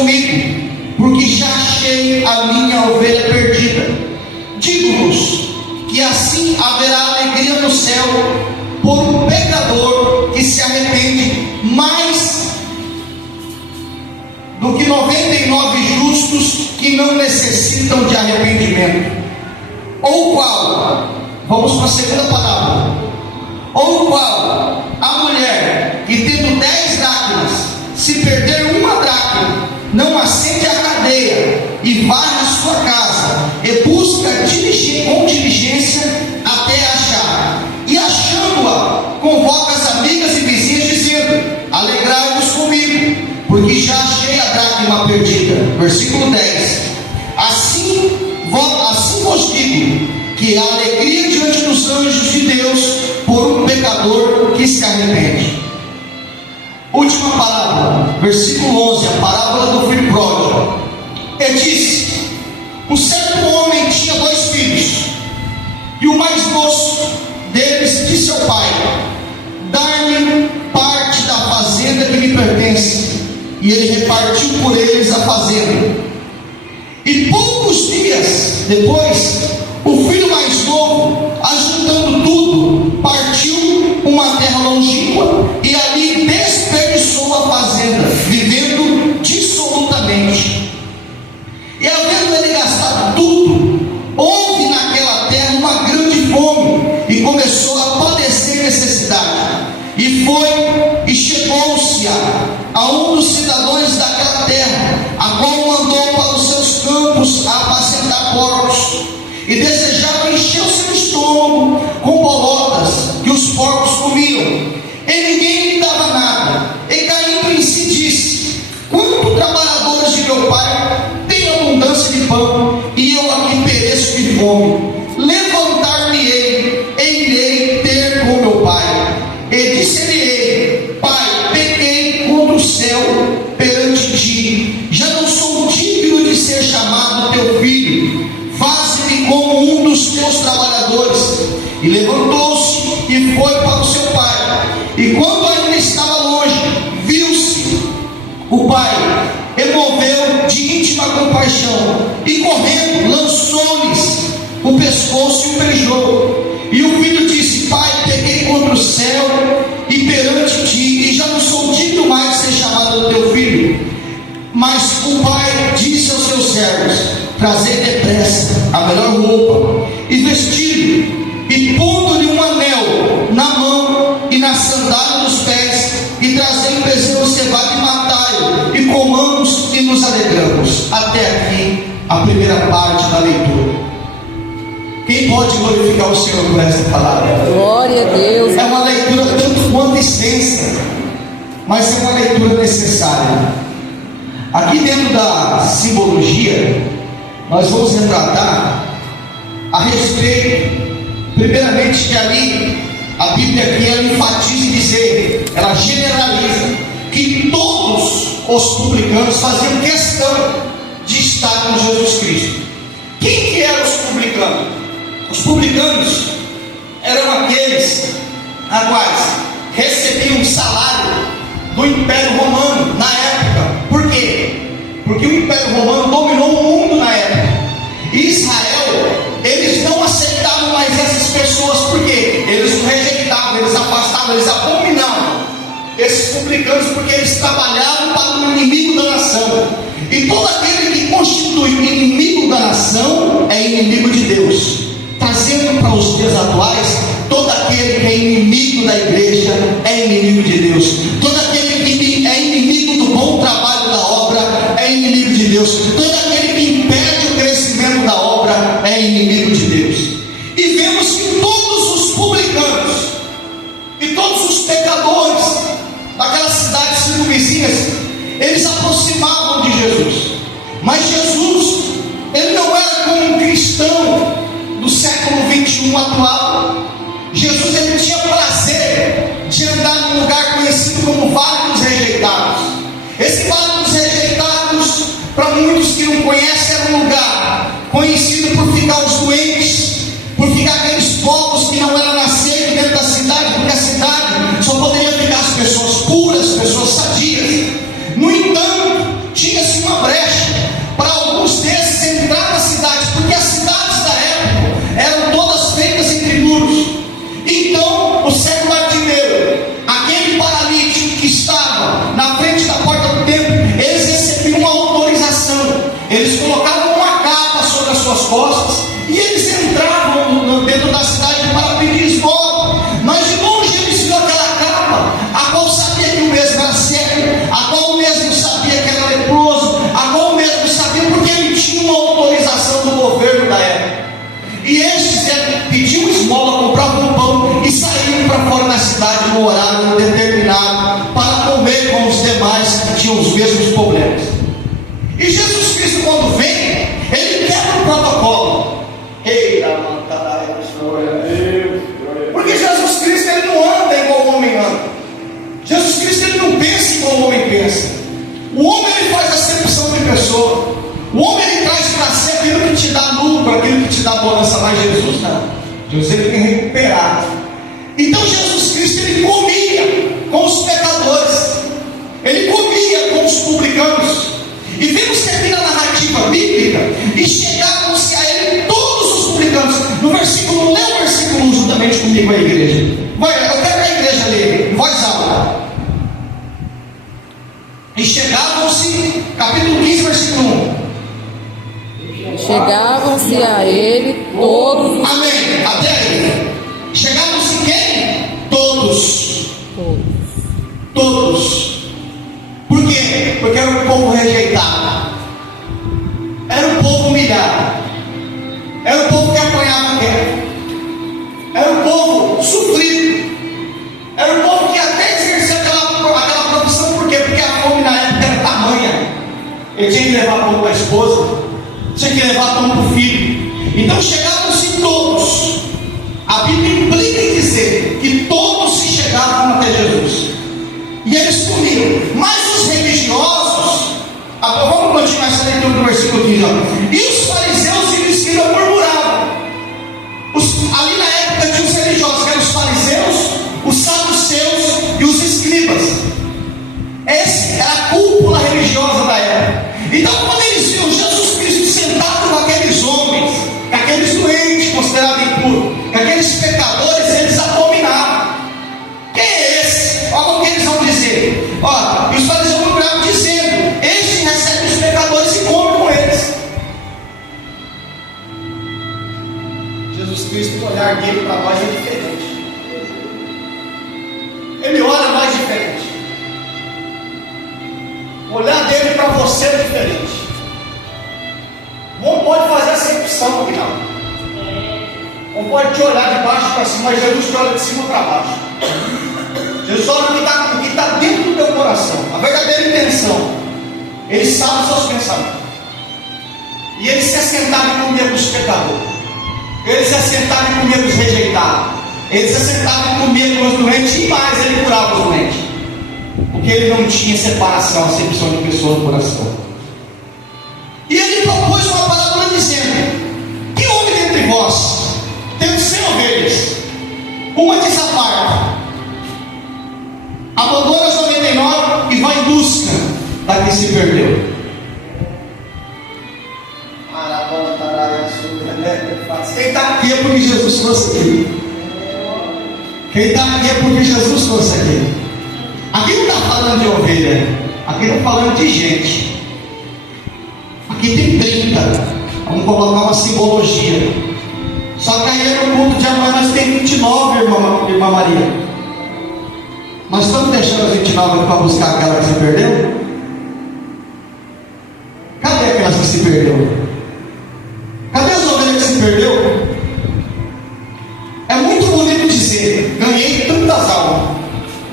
comigo, porque já achei a minha ovelha perdida. Digo-vos que assim haverá alegria no céu por um pecador que se arrepende, mais do que 99 justos que não necessitam de arrependimento. Ou qual, vamos para a segunda palavra, ou qual a mulher que tendo 10 dracmas, se perder uma dracma, não acende a cadeia e varre a sua casa e busca com diligência até achar, e achando-a, convoca as amigas e vizinhas, dizendo: alegrai-vos comigo, porque já achei a dracma perdida. Versículo 10. Assim vos digo, que há alegria diante dos anjos de Deus por um pecador que se arrepende. Última palavra, versículo 11, a parábola do filho pródigo. E disse: um certo homem tinha 2 filhos, e o mais moço deles disse ao pai: dá-me parte da fazenda que me pertence. E ele repartiu por eles a fazenda. E poucos dias depois, o filho mais novo, ajuntando tudo, partiu uma terra longínqua e ali desperdiçou a fazenda, vivendo dissolutamente. E havendo ele gastado tudo, houve naquela terra uma grande fome, e começou a padecer necessidade. E foi e chegou-se a um dos cidadãos daquela terra, a qual mandou para os seus campos a apacentar porcos, e desejava encher o seu estômago com bolotas que os porcos comiam, e ninguém lhe dava nada. E caindo em si disse: quanto trabalhadores de meu pai têm abundância de pão, e eu aqui pereço de fome. Levantar-me-ei e irei ter com meu pai. E disse-lhe: pai, pequei contra o céu perante ti, já não sou digno de ser chamado teu filho. Faze-me como um dos teus trabalhadores. E levantou-se e foi para o seu pai. E quando ainda estava longe, viu-se o pai, e moveu de íntima compaixão, e correndo lançou-lhes o pescoço e o beijou. E o filho disse: pai, pequei contra o céu e perante ti, e já não sou digno mais de ser chamado teu filho. Mas o pai disse aos seus servos: trazei depressa a melhor roupa e vesti-lo, e pondo-lhe um anel na mão e na sandália dos pés, e trazei um bezerro cevado e matai-o, e comamos e nos alegramos. Até aqui a primeira parte da leitura. Quem pode glorificar o Senhor por essa palavra? Glória a Deus. É uma leitura tanto quanto extensa, mas é uma leitura necessária. Aqui dentro da simbologia, nós vamos retratar a respeito, primeiramente, que ali a Bíblia aqui ela enfatiza e dizer, ela generaliza que todos os publicanos faziam questão de estar com Jesus Cristo. Quem que eram os publicanos? Os publicanos eram aqueles a quais recebiam um salário do Império Romano na época. Por quê? Porque o Império Romano dominou o mundo na época. E Israel, eles não aceitavam mais essas pessoas, porque eles rejeitavam, eles afastavam, eles abominavam esses publicanos, porque eles trabalhavam para o inimigo da nação. E todo aquele que constitui inimigo da nação é inimigo de Deus. Trazendo para os dias atuais, todo aquele que é inimigo da igreja é inimigo de Deus. Todo aquele que é inimigo do bom trabalho da obra é inimigo de Deus. Todo aquele que impede o crescimento da obra é inimigo de Deus. E vemos que todos os publicanos e todos os pecadores daquelas cidades circunvizinhas, eles aproximavam de Jesus. Mas Jesus, ele não era como um cristão do século 21 atual. Jesus, ele tinha prazer de andar num lugar conhecido como Vale dos Rejeitados. Esse Vale dos Rejeitados, para muitos que não conhecem, era um lugar conhecido por ficar os doentes, por ficar aqueles povos que não eram nascidos dentro da cidade, porque a cidade só poderia ficar as pessoas puras, pessoas sadias. No entanto, tinha-se uma costas, e eles entravam dentro da cidade para pedir esmola, mas de longe eles viram aquela capa, a qual sabia que o mesmo era cego, a qual o mesmo sabia que era leproso, a qual o mesmo sabia porque ele tinha uma autorização do governo da época. E estes pediam esmola, compravam pão e saíam para fora da cidade no horário determinado para comer com os demais que tinham os mesmos problemas. E Jesus Cristo, quando vem, ele quebra o protocolo. Porque Jesus Cristo, ele não anda igual o homem anda. Jesus Cristo, ele não pensa igual o homem pensa. O homem, ele faz acepção de pessoa. O homem, ele traz para si aquilo que te dá lucro, aquilo que te dá bonança, mas Jesus não. Jesus, ele tem recuperado. Então Jesus Cristo, ele comia com os pecadores, ele comia com os publicanos. E vemos que aqui na narrativa bíblica, e chegavam-se a ele todos os publicanos. No versículo, lê o versículo 1 juntamente comigo, a igreja. Vai, eu quero que a igreja leia, em voz alta. E chegavam-se, capítulo 15, versículo 1. Chegavam-se a ele todos. Amém, até aí. Chegavam-se quem? Todos. Todos. Por quê? Porque era um povo rejeitado, era um povo humilhado, era um povo que apanhava guerra, era um povo sofrido, era um povo que até exercia aquela profissão. Por quê? Porque a fome na época era tamanha. Ele tinha que levar pão para a esposa, tinha que levar pão para o filho. Então chegavam-se todos. A Bíblia implica em dizer que todos se chegavam até Jesus e eles comiam. Mas os religiosos, vamos continuar essa leitura do versículo 15, ó. E os fariseus e os escribas murmuravam. Ali na época tinha os religiosos, que eram os fariseus, os saduceus e os escribas. Essa era a cúpula religiosa da época. Então, quando eles viam Jesus Cristo sentado com aqueles homens, com aqueles doentes considerados impuros, com aqueles pecadores, eles abominavam. Quem é esse? Olha o que eles vão dizer. Olha, e os fariseus murmuravam dizendo: este recebe os pecadores e come com eles. Jesus Cristo, o olhar dele para nós é diferente. Ele olha mais diferente. O olhar dele para você é diferente. Não pode fazer acepção, final. Não pode te olhar de baixo para cima, mas Jesus te olha de cima para baixo. Jesus olha o que está dentro do teu coração, a verdadeira intenção. Ele sabe os seus pensamentos. E ele se assentava e comia com os pecadores. Ele se assentava e comia com os rejeitados. Ele se assentava e comia com os doentes. E mais, ele curava os doentes. Porque ele não tinha separação, acepção de pessoa no coração. E ele propôs uma parábola dizendo: que homem dentre vós, tendo 100 ovelhas, uma desaparta, abandona as 99 e vai em busca da que se perdeu? Quem está aqui é porque Jesus trouxe aqui. Quem está aqui é porque Jesus trouxe aqui. Aqui não está falando de ovelha, aqui está falando de gente. Aqui tem 30. Vamos colocar uma simbologia. Só que aí no culto de amanhã nós temos 29, irmã Maria. Nós estamos deixando as 29 para buscar aquela que se perdeu? Cadê aquelas que se perdeu? Cadê as ovelhas que se perdeu? É muito bonito dizer: ganhei tantas almas,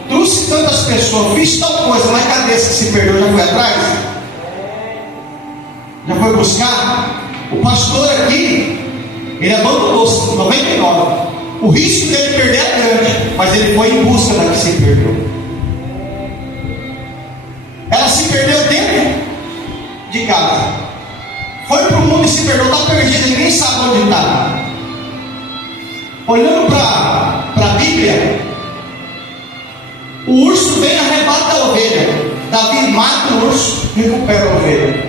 trouxe tantas pessoas, fiz tal coisa, mas cadê esse que se perdeu? Já foi atrás? Já foi buscar? O pastor aqui, ele abandonou 99. O risco dele perder é grande, mas ele foi em busca da que se perdeu. Ela se perdeu dentro de casa, foi para o mundo e se perdeu, está perdida, ninguém sabe onde está. Olhando para a Bíblia, o urso vem e arrebata a ovelha. Davi mata o urso e recupera a ovelha.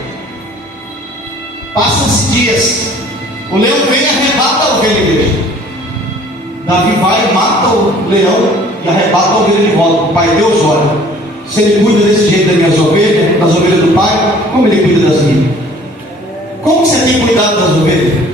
Passam-se dias, o leão vem e arrebata a ovelha dele. Davi vai, mata o leão e arrebata a ovelha de volta. O pai Deus olha: se ele cuida desse jeito das minhas ovelhas, das ovelhas do pai, como ele cuida das minhas? Como você tem cuidado das ovelhas?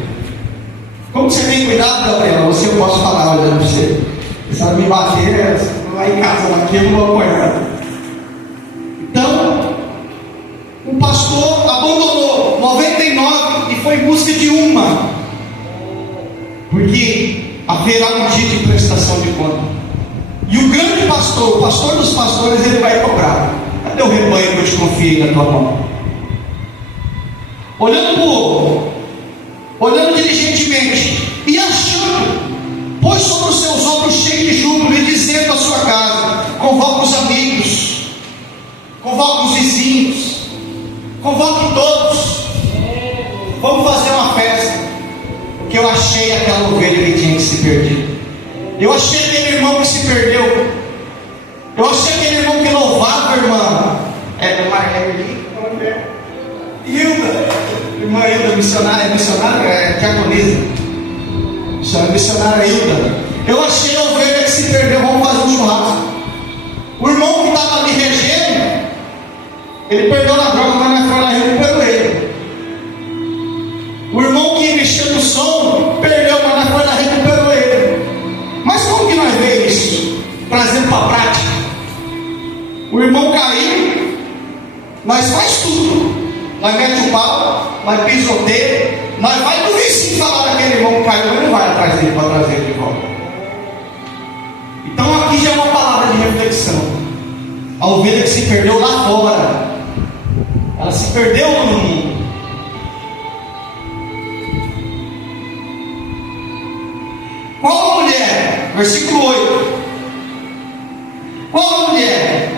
O pastor abandonou 99 e foi em busca de uma, porque haverá um dia de prestação de conta. E o grande pastor, o pastor dos pastores, ele vai cobrar. Cadê o rebanho que eu te confiei na tua mão? Olhando diligentemente e achando, pôs sobre os seus ombros cheio de júbilo e dizendo à sua casa: convoca os amigos, convoca os vizinhos, convoque todos, vamos fazer uma festa, porque eu achei aquela ovelha que tinha que se perder. Eu achei aquele irmão que se perdeu. Eu achei aquele irmão que louvava a irmã Hilda, irmã Hilda, missionária, diaconisa, missionária Hilda. Eu achei a ovelha que se perdeu, vamos fazer um churrasco. O irmão que estava ali regendo, ele perdeu na droga, mas nós foi lá e recuperou ele. O irmão que mexeu no som, perdeu, mas nós foi lá e recuperou ele. Mas como que nós vemos isso? Trazendo para a prática. O irmão caiu, nós faz tudo. Nós mete o pau, nós pisoteia, nós vai no vizinho falar daquele irmão que caiu, mas não vai atrás dele para trazer ele de volta. Então aqui já é uma palavra de reflexão. A ovelha que se perdeu lá fora, ela se perdeu no mundo. Qual a mulher? Versículo 8. Qual a mulher,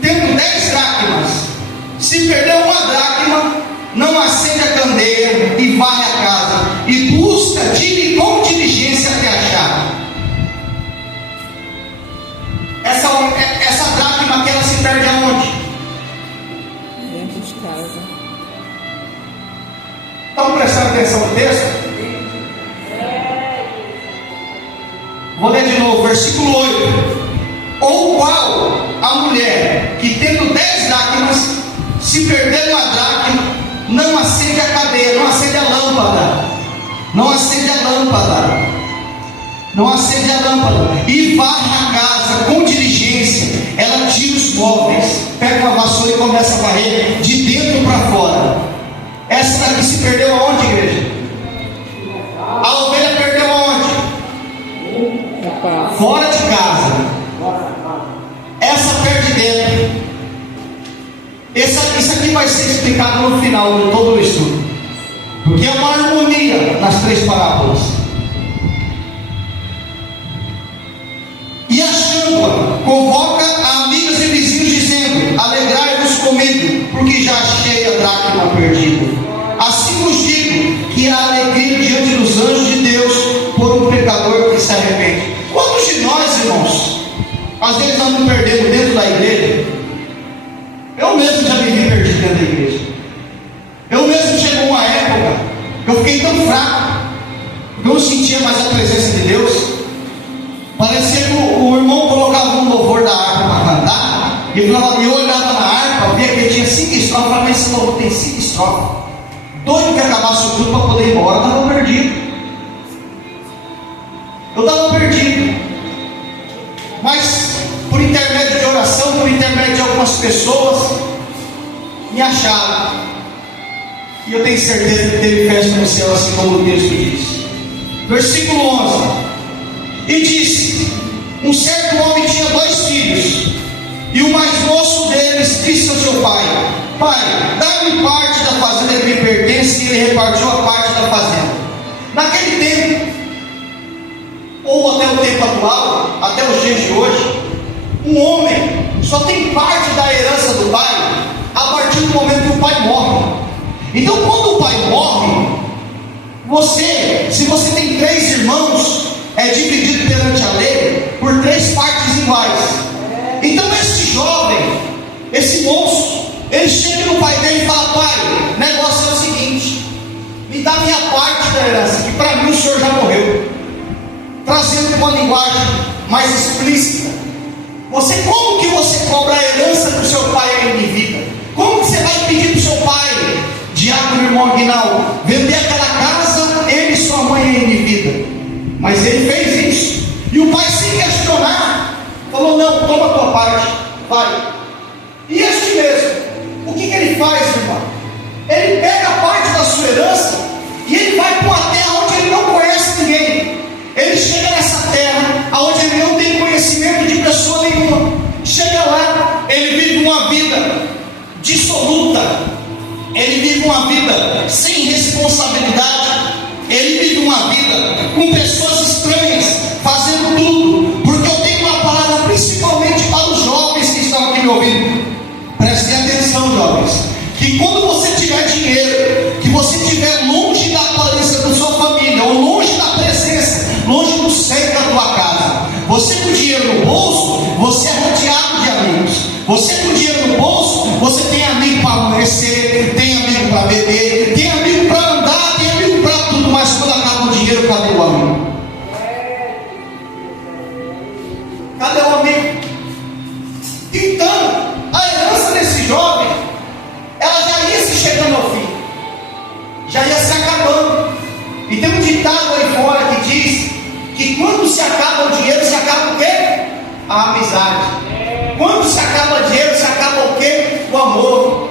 tendo 10 dracmas, se perdeu uma dracma, não acende a candeia e varre a casa, e busca com diligência até achar? Essa dracma que ela se perde aonde? Dentro de casa. Estão prestando atenção no texto? Vou ler de novo, versículo 8. Ou qual a mulher que tendo 10 dracmas, se perder uma dracma, não acende a cadeia, não acende a lâmpada, não acende a lâmpada, não acende a lâmpada, e varre a casa com diligência. Ela tira os móveis, pega uma vassoura e começa a varrer de dentro para fora. Essa daqui se perdeu aonde, igreja? A ovelha perdeu aonde? Fora de casa. Essa perde dentro. Isso aqui vai ser explicado no final de todo o estudo, porque é uma harmonia nas 3 parábolas. E achando-a, convoca a amigas e vizinhos, dizendo: alegrai-vos comigo, porque já achei a dracma perdida. Assim vos digo que há alegria diante dos anjos de Deus por um pecador que se arrepende. Quantos de nós, irmãos, às vezes andam perdendo dentro da igreja? Eu mesmo já me vi perdido dentro da igreja. Eu mesmo chegou uma época que eu fiquei tão fraco, que eu não sentia mais a presença de Deus. Parecia que o irmão colocava um louvor da harpa para cantar, e eu olhava na harpa, via que ele tinha 5 estrofes, eu falava: esse louvor tem 5 estrofes. Doido que acabasse tudo para poder ir embora, eu estava perdido. Eu estava perdido. Mas por intermédio de oração, por intermédio de algumas pessoas, me acharam. E eu tenho certeza que teve festa no céu, assim como o texto diz. Versículo 11. E disse: um certo homem tinha 2 filhos, e o mais moço deles disse ao seu pai: pai, dá-me parte da fazenda que me pertence. E ele repartiu a parte da fazenda. Naquele tempo, ou até o tempo atual, até os dias de hoje, um homem só tem parte da herança do pai a partir do momento que o pai morre. Então, quando o pai morre, se você tem 3 irmãos, é dividido perante a lei por 3 partes iguais. Então esse jovem, esse moço, ele chega no pai dele e fala: pai, o negócio é o seguinte, me dá minha parte da herança, que para mim o senhor já morreu. Trazendo uma linguagem mais explícita, como que você cobra a herança que o seu pai ainda vida? Como que você vai pedir para o seu pai, diácono irmão Aguinaldo, vender aquela casa, ele e sua mãe ainda em vida? Mas ele fez isso, e o pai, sem questionar, falou: não, toma a tua parte, vai. E este mesmo, o que ele faz, irmão? irmão. Ele pega parte da sua herança e ele vai para uma terra onde ele não conhece ninguém. Ele chega nessa terra onde ele não tem conhecimento de pessoa nenhuma. Chega lá, ele vive uma vida dissoluta, ele vive uma vida sem responsabilidade, ele vive uma vida com pessoas estranhas, fazendo tudo. Porque eu tenho uma palavra principalmente para os jovens que estão aqui me ouvindo. Prestem atenção, jovens, que quando você tiver dinheiro, que você estiver longe da aparência da sua família, ou longe da presença, longe do centro da tua casa, você com dinheiro no bolso, você é rodeado de amigos. Você com dinheiro no bolso, você tem amigo para amanhecer, tem amigo para beber, tem amigo para andar, tem amigo para tudo. Mas quando acaba o dinheiro, cadê o amigo? Cadê o amigo? Então, a herança desse jovem, ela já ia se chegando ao fim, já ia se acabando. E tem um ditado aí fora que diz que quando se acaba o dinheiro, se acaba o quê? A amizade. Quando se acaba o dinheiro, se acaba o quê? O amor.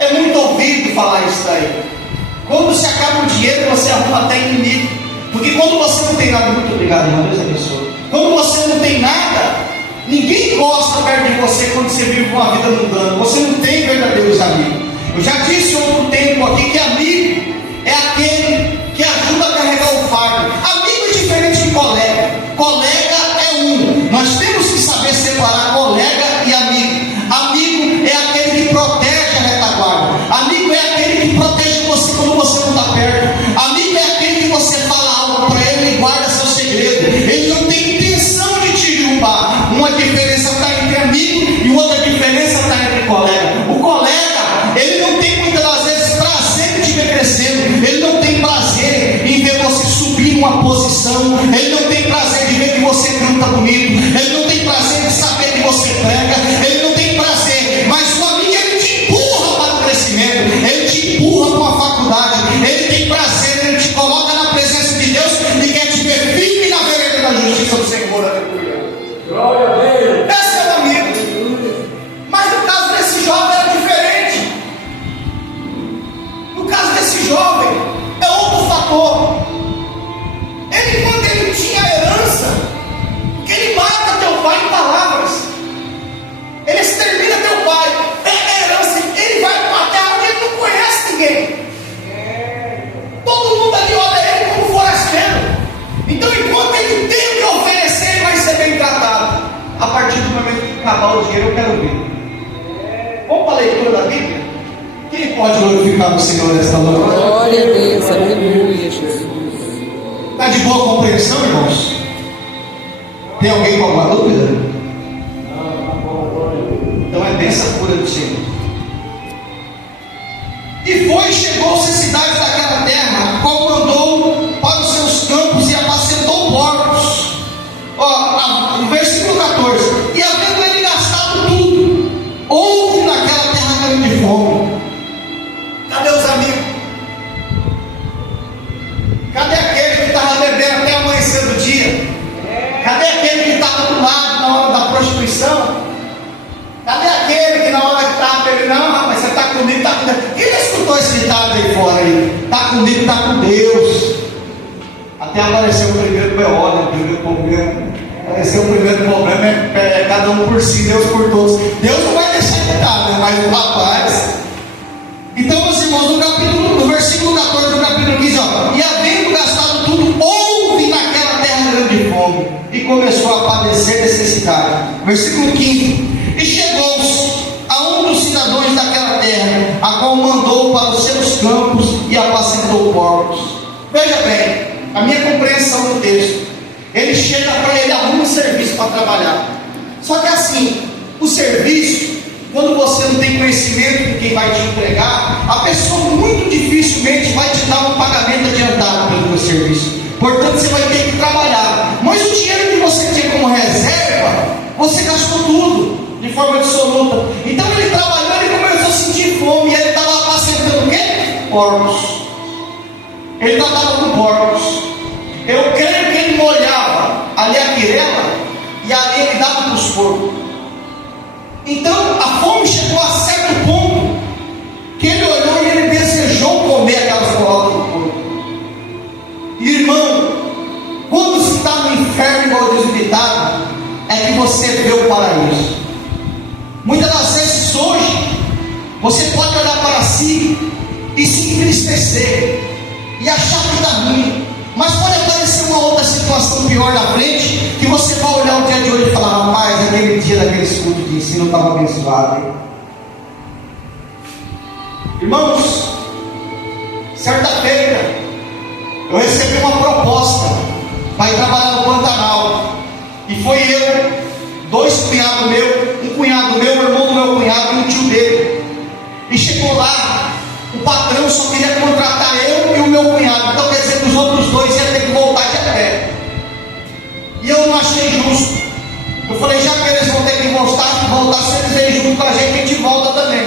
É muito ouvido falar isso daí. Quando se acaba o dinheiro, você arruma até inimigo. Porque quando você não tem nada, muito obrigado, irmão, Deus abençoe. Quando você não tem nada, ninguém gosta perto de você quando você vive uma vida mundana. Você não tem verdadeiros amigos. Eu já disse outro tempo aqui que amigo é aquele que ajuda a carregar o fardo. Amigo é diferente de colega. Colega é um. Nós temos que saber separar colega e amigo. Amigo é aquele que protege a retaguarda. Amigo é aquele que protege você quando você não está perto. Amigo é aquele que você fala algo para ele e guarda seu segredo. Ele não tem intenção de te derrubar. Uma diferença está entre amigo e outra diferença está entre colega. O colega, ele não tem muitas das vezes prazer em te ver crescendo. Ele não tem prazer em ver você subir numa posição. Ele não tem prazer de ver que você canta bonito. Ele não tem prazer de saber que você prega. Ele não tem prazer. Mas o amigo, ele te empurra para o crescimento. Ele te empurra para uma faculdade. Ele tem prazer. Ele te coloca na presença de Deus e quer te ver firme na vereda da justiça do Senhor. Aleluia. Glória a Deus. Esse é o amigo. Mas no caso desse jovem era diferente. No caso desse jovem é outro fator. Ele, quando ele tinha a herança, que ele mata teu pai em palavras, ele extermina teu pai, pega a herança, ele vai para uma terra onde ele não conhece ninguém. Todo mundo ali olha ele como forasteiro. Então, enquanto ele tem o que oferecer, ele vai ser bem tratado. A partir do momento que acabar o dinheiro, eu quero ver. Vamos para a leitura da Bíblia? Quem pode glorificar o Senhor nesta noite? Glória a Deus, aleluia, Jesus. Está de boa compreensão, irmãos? Tem alguém com alguma dúvida? Então é bênção pura do Senhor. E foi e chegou-se a cidade daquela terra, a qual mandou para os seus campos e apacentou porcos. No versículo 14: e havendo ele gastado tudo, houve naquela terra grande fome. Cadê os amigos? Cadê aquele que estava bebendo até amanhecer do dia? Cadê aquele que estava do lado na hora da prostituição? Cadê aquele que na hora que estava bebendo, não, rapaz, você está comigo, está com Deus? Quem já escutou esse ditado aí fora aí? Está comigo, está com Deus. Até apareceu o primeiro BO, né? O primeiro problema. Apareceu o primeiro problema, é cada um por si, Deus por todos. Deus não vai deixar de estar, né? Mas o rapaz. Então, meus irmãos, no versículo 14 do capítulo 15, e havendo gastado tudo, houve naquela terra grande fome, e começou a padecer necessidade. Versículo 15: e chegou-se a um dos cidadãos daquela terra, a qual mandou para os seus campos e apacentou porcos. Veja bem, a minha compreensão do texto. Ele chega para ele, arruma um serviço para trabalhar. Só que assim, o serviço, quando você não tem conhecimento de quem vai te entregar, a pessoa muito dificilmente vai te dar um pagamento adiantado pelo teu serviço. Portanto, você vai ter que trabalhar. Mas o dinheiro que você tinha como reserva, você gastou tudo, de forma absoluta. Então ele trabalhou, ele começou a sentir fome, e ele estava apacentando o quê? Porcos. Ele tratava com porcos. Eu creio que ele molhava ali a quirela, e ali ele dava para os porcos. Então a fome chegou a certo ponto que ele olhou viver o paraíso. Muitas das vezes hoje, você pode olhar para si e se entristecer e achar que está ruim, mas pode aparecer uma outra situação pior na frente, que você vai olhar o dia de hoje e falar: rapaz, aquele dia daquele estudo de ensino estava abençoado, hein? Irmãos, certa feita eu recebi uma proposta para ir trabalhar no Pantanal, e foi eu, dois cunhados meus, um cunhado meu, o irmão do meu cunhado e um tio dele. E chegou lá, o patrão só queria contratar eu e o meu cunhado, então quer dizer que os outros dois iam ter que voltar de a pé. E eu não achei justo. Eu falei: já que eles vão ter que voltar, se eles vêm junto com a gente volta também.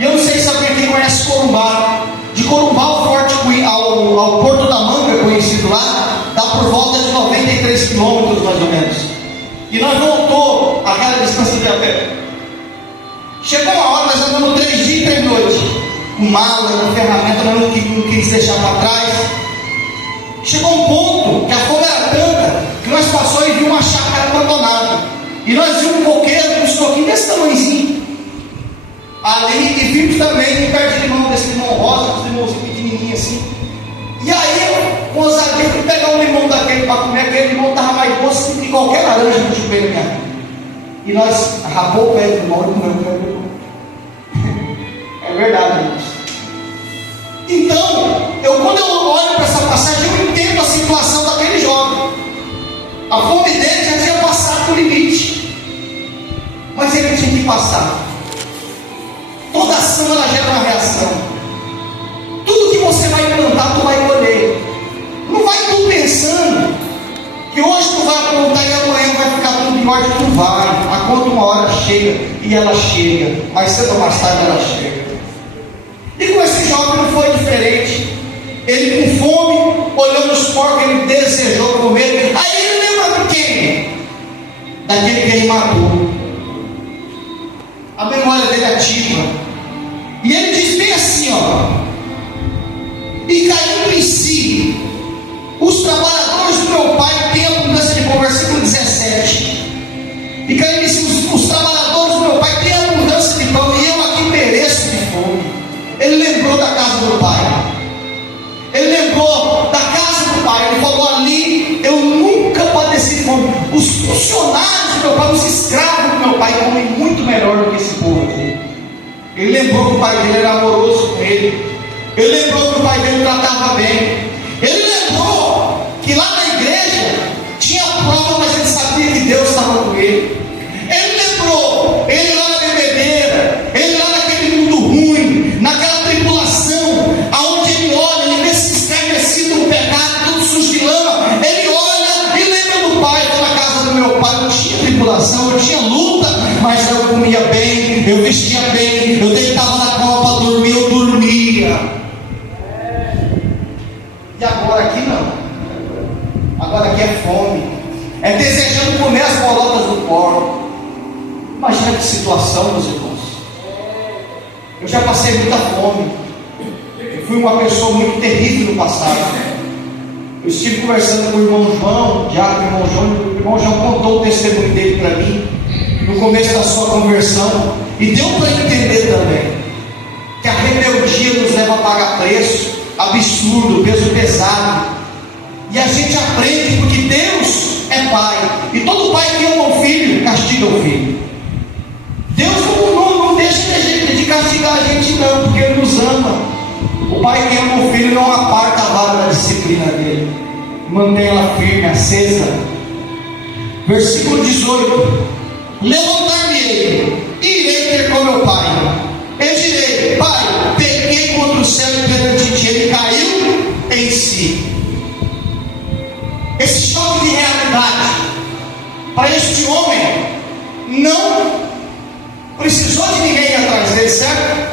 E eu não sei se alguém conhece Corumbá. De Corumbá ao Porto da Manga, conhecido lá, dá por volta de 93 quilômetros mais ou menos. E nós voltou aquela distância de a pé. Chegou uma hora, nós andamos 3 dias e 3 noites, com mala, com ferramenta, nós não quis deixar para trás. Chegou um ponto que a fome era tanta que nós passamos e vimos uma chácara abandonada. E nós vimos um coqueiro com um estoquinho desse tamanhozinho ali, e vimos também um pé de limão, desse limão rosa, com limãozinho pequenininho assim. E aí, com ousadia, fui pegar um limão daquele para comer. Aquele limão estava mais doce que qualquer laranja que eu chupei na minha vida. E nós rapou o pé do limão e comemos o pé do limão. É verdade, irmãos. Então, quando eu olho para essa passagem, eu entendo a situação daquele jovem. A fome dele já tinha passado do limite, mas ele tinha que passar. Toda ação ela gera uma reação. Tudo que você vai plantar, tu vai colher. Não vai tu pensando que hoje tu vai plantar e amanhã vai ficar tudo pior, que tu vai. A conta uma hora chega, e ela chega, mais cedo ou mais tarde ela chega. E com esse jovem não foi diferente. Ele com fome, olhando os porcos, ele desejou comer. Aí ele lembra de quem? Daquele que ele matou. A memória dele é ativa. E ele diz bem assim, ó: e caindo em si, os trabalhadores do meu pai têm abundância de pão, versículo 17. E caindo em si, os trabalhadores do meu pai têm abundância de pão, e eu aqui pereço de fome. Ele lembrou da casa do pai. Ele lembrou da casa do pai. Ele falou: ali eu nunca padeci fome. Os funcionários do meu pai, os escravos do meu pai, comem muito melhor do que esse povo aqui. Ele lembrou que o pai dele era amoroso com ele. Ele lembrou que o pai dele tratava bem. Ele lembrou que lá na igreja tinha prova, mas ele sabia que Deus estava com ele. Ele lembrou, ele lá na bebedeira, ele lá naquele mundo ruim, naquela tribulação, aonde ele olha, ele vê se escarnecido no pecado, tudo sujo de lama. Ele olha e lembra do pai. Na casa do meu pai não tinha tribulação, eu tinha luta, mas eu comia bem, eu vestia bem, eu deitava na cama para dormir, eu dormia. E agora aqui não. Agora aqui é fome, é desejando comer as bolotas do porco. Imagina que situação, meus irmãos. Eu já passei muita fome. Eu fui uma pessoa muito terrível no passado. Eu estive conversando com o irmão João, já com o irmão João contou o testemunho dele para mim, no começo da sua conversão, e deu para entender também, que a rebeldia nos leva a pagar preço, absurdo, peso pesado, e a gente aprende porque Deus é pai, e todo pai que ama o filho, castiga o filho. Deus não deixa de castigar a gente não, porque Ele nos ama. O pai que ama o filho não aparta a vara da disciplina dele, mantém ela firme, acesa. Versículo 18: levantar-me-ei, irei ter com meu pai. Eu direi: pai, pequei contra o céu e perante ti. Ele caiu em si. Esse choque de realidade para este homem não precisou de ninguém atrás dele, certo?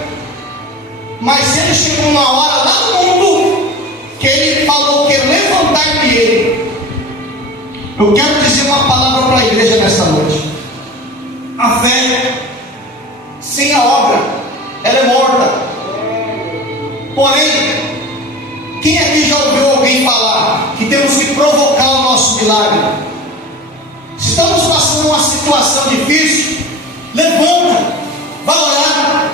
Mas ele chegou uma hora lá no mundo que ele falou que levantar-me-ei. Eu quero dizer uma palavra para a igreja nessa noite. A fé sem a obra, ela é morta. Porém, quem aqui já ouviu alguém falar que temos que provocar o nosso milagre? Se estamos passando uma situação situação difícil, levanta, vai orar,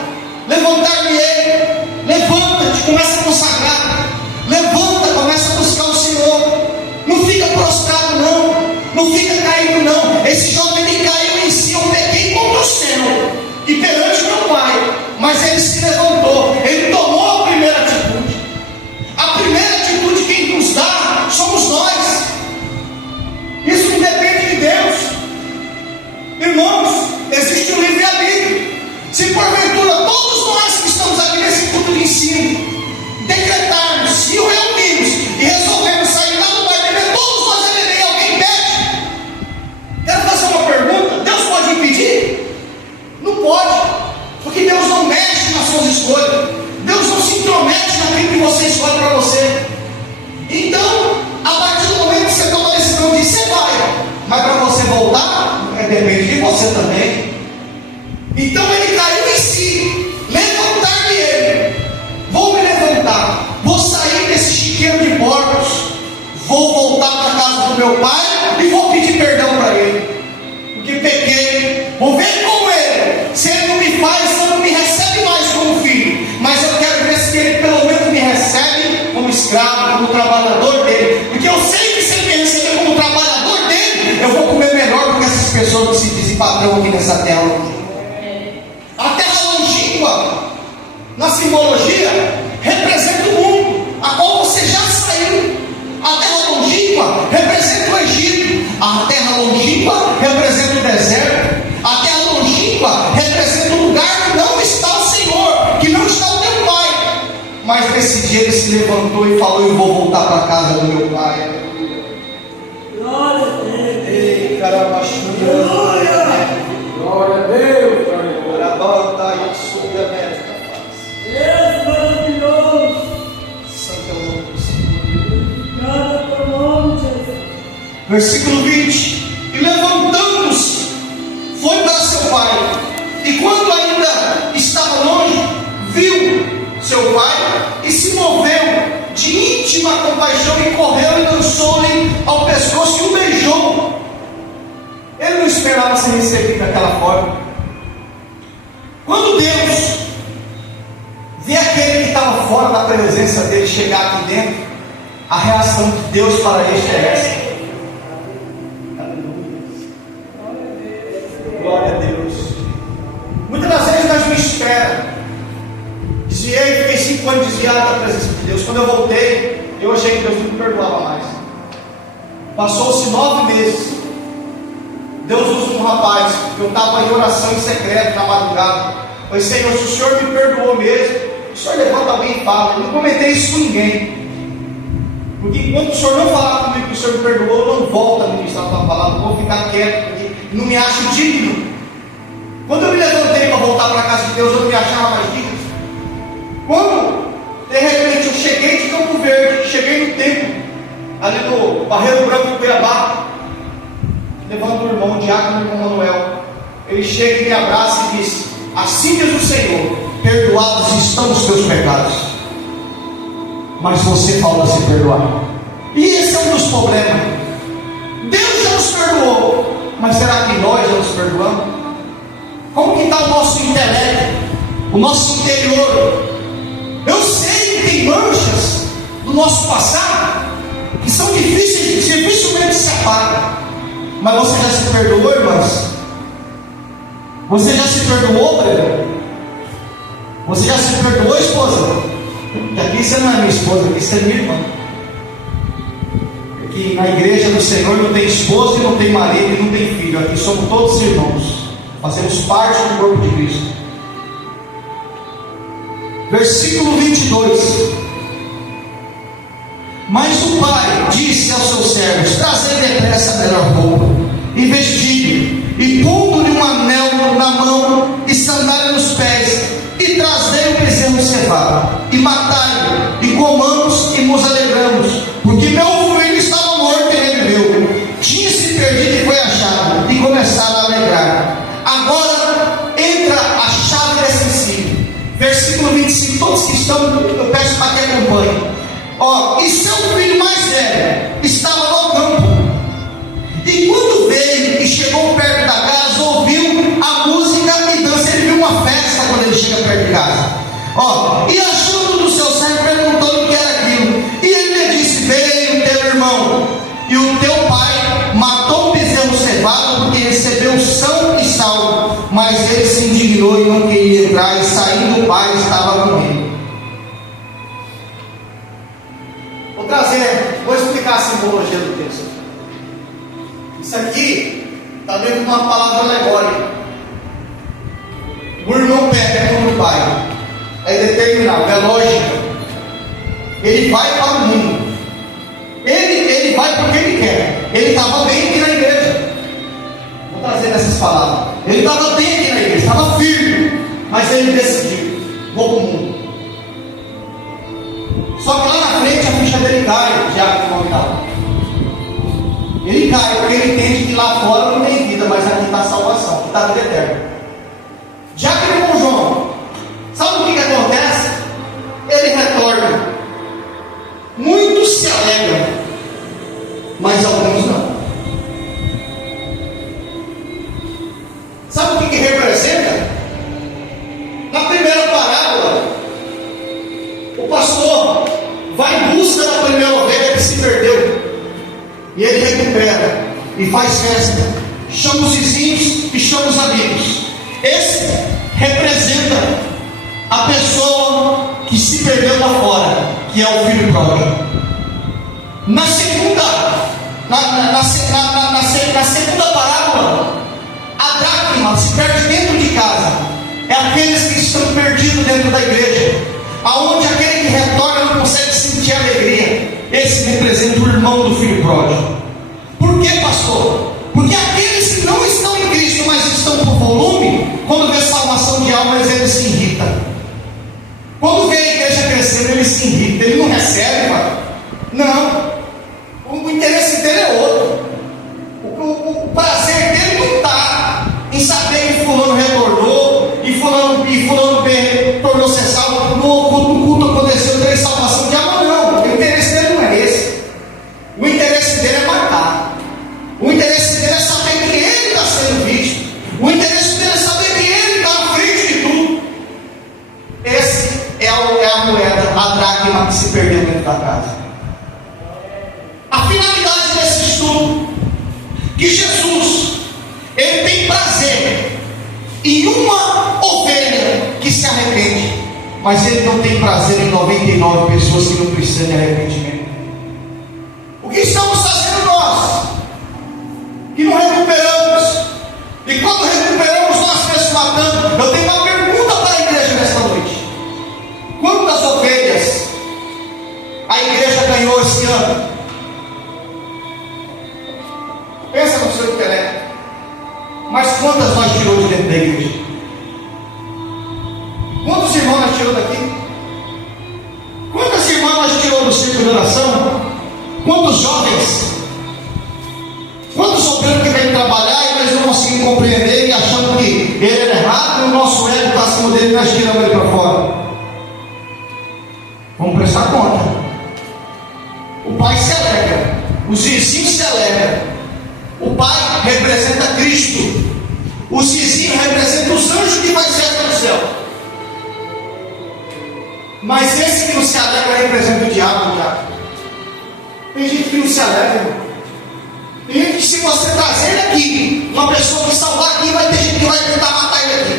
levantar-me-ei, levanta-te, começa a consagrar, levanta, começa a buscar o Senhor, não fica prostrado não fica caído não. Esse jovem ele caiu em si, eu pequei contra o Senhor e perante meu pai, mas ele se levantou, ele tomou a primeira atitude. A primeira atitude quem nos dá somos nós. Isso não depende de Deus. Irmãos, existe um livre-arbítrio. Se porventura todos nós que estamos aqui nesse culto de ensino decretarmos e o reunirmos e resolvermos sair lá do bar beber, todos nós vamos beber e alguém pede. Quero fazer uma pergunta: Deus pode impedir? Não pode, porque Deus não mexe nas suas escolhas. Deus não se intromete naquilo que você escolhe para você. Então, a partir do momento que você toma a decisão de você vai, mas para você voltar, depende de você também. Então ele caiu em si, levantar-me-ei, vou me levantar, vou sair desse chiqueiro de porcos, vou voltar para a casa do meu pai e vou pedir perdão para ele, porque pequei, vou ver com ele, se ele não me faz, se ele não me recebe mais como filho, mas eu quero ver se ele pelo menos me recebe como escravo, como trabalhador dele, porque eu sei que se ele me receber como trabalhador dele, eu vou comer melhor do que essas pessoas que se dizem patrão aqui nessa terra. A terra longínqua, na simbologia, representa o mundo, a qual você já saiu. A terra longínqua representa o Egito, a terra longínqua representa o deserto, a terra longínqua representa o lugar que não está o Senhor, que não está o teu pai. Mas nesse dia ele se levantou e falou: eu vou voltar para a casa do meu pai. Glória a Deus. Ei, caramba, Glória a Deus. Deus maravilhoso. Santo é o nome do Senhor. Obrigado pelo nome de Jesus. Versículo 20: e levantando-se, foi para seu pai, e quando ainda estava longe, viu seu pai e se moveu de íntima compaixão e correu e lançou-lhe ao pescoço e o beijou. Ele não esperava ser recebido daquela forma. Quando Deus vê aquele que estava fora da presença dele chegar aqui dentro, a reação de Deus para este é essa. Glória a Deus. Muitas das vezes nós não esperamos. Desviei, fiquei 5 anos desviado da presença de Deus. Quando eu voltei, eu achei que Deus não me perdoava mais. Passou-se 9 meses. Deus usa um rapaz, eu estava em oração em secreto na madrugada. Falei: Senhor, se o Senhor me perdoou mesmo, o Senhor levanta alguém e fala. Eu não comentei isso com ninguém, porque enquanto o Senhor não falar comigo que o Senhor me perdoou, eu não volto a ministrar a tua palavra, eu vou ficar quieto, porque não me acho digno. Quando eu me levantei para voltar para a casa de Deus, eu não me achava mais digno. Quando de repente eu cheguei de Campo Verde, cheguei no templo, ali no Barreiro Branco de Cuiabá, levanta o irmão, o diácono, o irmão Manuel. Ele chega e me abraça e diz: assim diz o Senhor, perdoados estão os teus pecados, mas você falta se perdoar. E esse é um dos problemas. Deus já nos perdoou, mas será que nós já nos perdoamos? Como que está o nosso intelecto, o nosso interior? Eu sei que tem manchas do nosso passado que são dificilmente se apagam. Mas você já se perdoou, irmãs? Você já se perdoou, Breno? Você já se perdoou, esposa? Que aqui você não é minha esposa, aqui você é minha irmã. Aqui na igreja do Senhor não tem esposa, e não tem marido, e não tem filho. Aqui somos todos irmãos. Fazemos parte do corpo de Cristo. Versículo 22. Mas o pai disse aos seus servos: trazei depressa a melhor roupa e vestido, e pondo-lhe um anel na mão e sandália nos pés, e trazei o bezerro cevado, e matai-o, e comamos e nos alegramos, porque meu filho estava morto e reviveu, tinha se perdido e foi achado, e começaram a alegrar. Agora entra a chave desse ensino. Versículo 25, todos que estão, eu peço para que acompanhem. E seu filho mais velho estava no campo, e quando veio e chegou perto da casa, uma festa quando ele chega perto de casa. Ó, e achando do seu servo, perguntando o que era aquilo. E ele lhe disse: veio teu irmão, e o teu pai matou o bezerro cevado, porque recebeu são e salvo. Mas ele se indignou e não queria entrar, e saindo o pai estava com ele. Vou explicar a simbologia do texto. Isso aqui está dentro de uma palavra alegórica. O irmão pega como o pai. É determinado, é lógica. Ele vai para o mundo. Ele vai porque ele quer. Ele estava bem aqui na igreja. Vou trazer essas palavras. Ele estava bem aqui na igreja, estava firme. Mas ele decidiu: vou para o mundo. Só que lá na frente a ficha dele cai, já que ele cai porque ele entende que lá fora não tem vida, mas aqui está a salvação, aqui está a vida eterna. Já que o irmão João, sabe o que acontece? Ele retorna. Muitos se alegram, mas alguns não. Sabe o que representa? Na primeira parábola, o pastor vai em busca da primeira ovelha que se perdeu, e ele recupera e faz festa, chama os vizinhos e chama os amigos. Esse representa a pessoa que se perdeu lá fora, que é o filho pródigo. Na segunda parábola, a dracma se perde dentro de casa. É aqueles que estão perdidos dentro da igreja, aonde aquele que retorna não consegue sentir alegria. Esse representa o irmão do filho pródigo. Por que, pastor? Porque aqueles que não estão em Cristo, mas estão por volume, quando vê salvação de almas, ele se irrita. Quando vê a igreja crescendo, ele se irrita. Ele não recebe, mano. Não. O interesse dele é outro. O prazer dele não está em saber que fulano retornou e fulano B tornou-se salvo. No culto aconteceu, teve salvação de alma. Não. O interesse dele não é esse. O interesse dele é matar. O interesse dele é saber que ele está sendo visto. O interesse dele é saber que ele está à frente de tudo. Esse é a moeda, a dracma que se perdeu dentro da casa. A finalidade desse estudo, que Jesus, ele tem prazer em uma ovelha que se arrepende, mas ele não tem prazer em 99 pessoas que não precisam de arrependimento. O que estamos fazendo nós, que não recuperamos, e quando recuperamos nós mesmos matando? Eu tenho uma pergunta para a igreja nesta noite: quantas ovelhas a igreja ganhou esse ano? Pensa no seu intelecto. Mas quantas nós tirou de dentro da igreja? Quantos irmãos nós tirou daqui? Quantas irmãs nós tirou do círculo de oração? Quantos jovens? Quantos obreiros que vêm trabalhar e nós não conseguimos compreender e achando que ele é errado e o nosso ego está acima dele e nós tiramos ele para fora? Vamos prestar conta. O pai se alegra, os vizinhos se alegram. O pai representa Cristo, os vizinhos representam os anjos que faz festa no céu. Mas esse que não se alegra representa o diabo, Tem gente que não se alegra, irmão. Tem gente que, se você trazer ele aqui, uma pessoa que salvar aqui, vai ter gente que vai tentar matar ele aqui.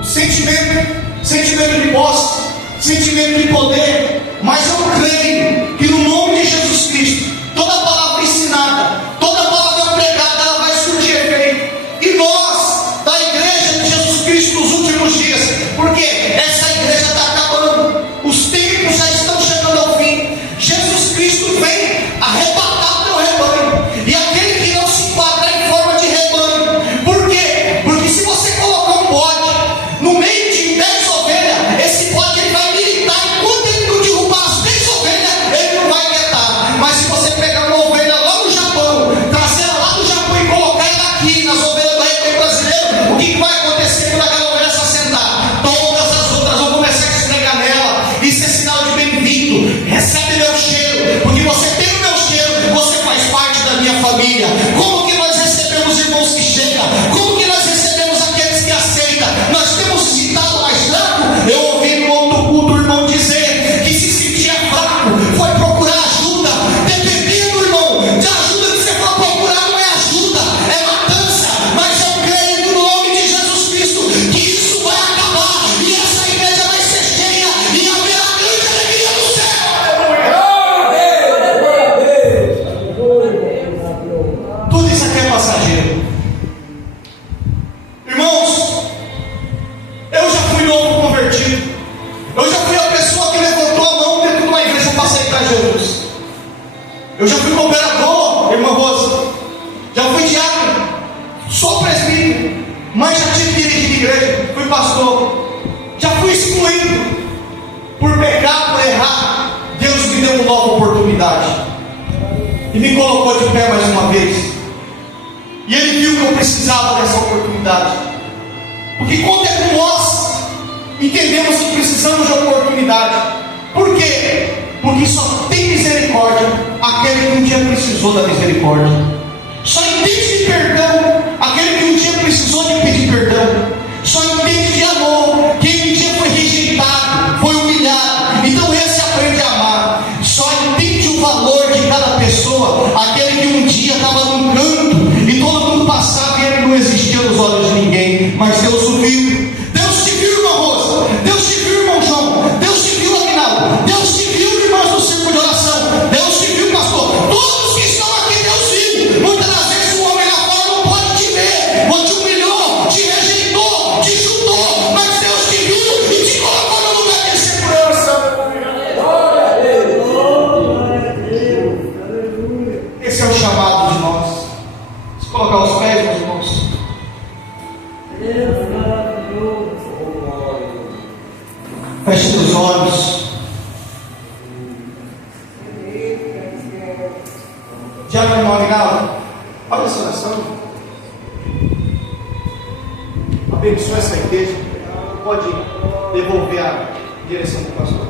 O sentimento de posse, sentimento de poder. Mas eu creio que no nome de Jesus Cristo, toda palavra ensinada, toda palavra pregada, ela vai surtir efeito. E nós, da igreja de Jesus Cristo nos últimos dias, porque essa igreja está acabando, os tempos já estão chegando ao fim. Jesus Cristo vem arrebatar o teu rebanho, e aquele que não se enquadra em forma de rebanho. Por quê? Porque se você colocar um bode no meio de 10 ovelhas, esse bode ele vai militar. Enquanto ele não derrubar as 10 ovelhas, ele não vai querer Eu já fui cooperador, irmã Rosa. Já fui diácono. Sou presbítero. Mas já tive dirigir igreja. Fui pastor. Já fui excluído por pecar, por errar. Deus me deu uma nova oportunidade e me colocou de pé mais uma vez. E Ele viu que eu precisava dessa oportunidade. Porque quando é com nós, entendemos que precisamos de oportunidade. Por quê? Porque só tem misericórdia aquele que um dia precisou da misericórdia. Só entende de perdão aquele que um dia precisou de pedir perdão. Só entende de amor quem um dia foi rejeitado, foi humilhado. Então esse aprende a amar. Só entende o valor de cada pessoa aquele que um dia estava num canto e todo mundo passava e ele não existia nos olhos de ninguém, mas Deus o viu. Deus te viu, irmã Rosa. Deus te viu, irmão João. Deus te viu, Aguinaldo. Deus te viu, irmãos do círculo de oração. Deus te viu, pastor. Todos que estão aqui, Deus viu. Muitas das vezes o homem lá fora não pode te ver, ou te humilhou, te rejeitou, te chutou, mas Deus te viu e te colocou no lugar de segurança. Glória a Deus. Glória a Deus. Aleluia. Esse é o chamado de nós. Se colocar os pés, meus irmãos. Deus maravilhoso. Feche seus olhos. Diácono irmão Aguinaldo, olha essa oração. Abençoa essa igreja. Pode devolver a direção do pastor.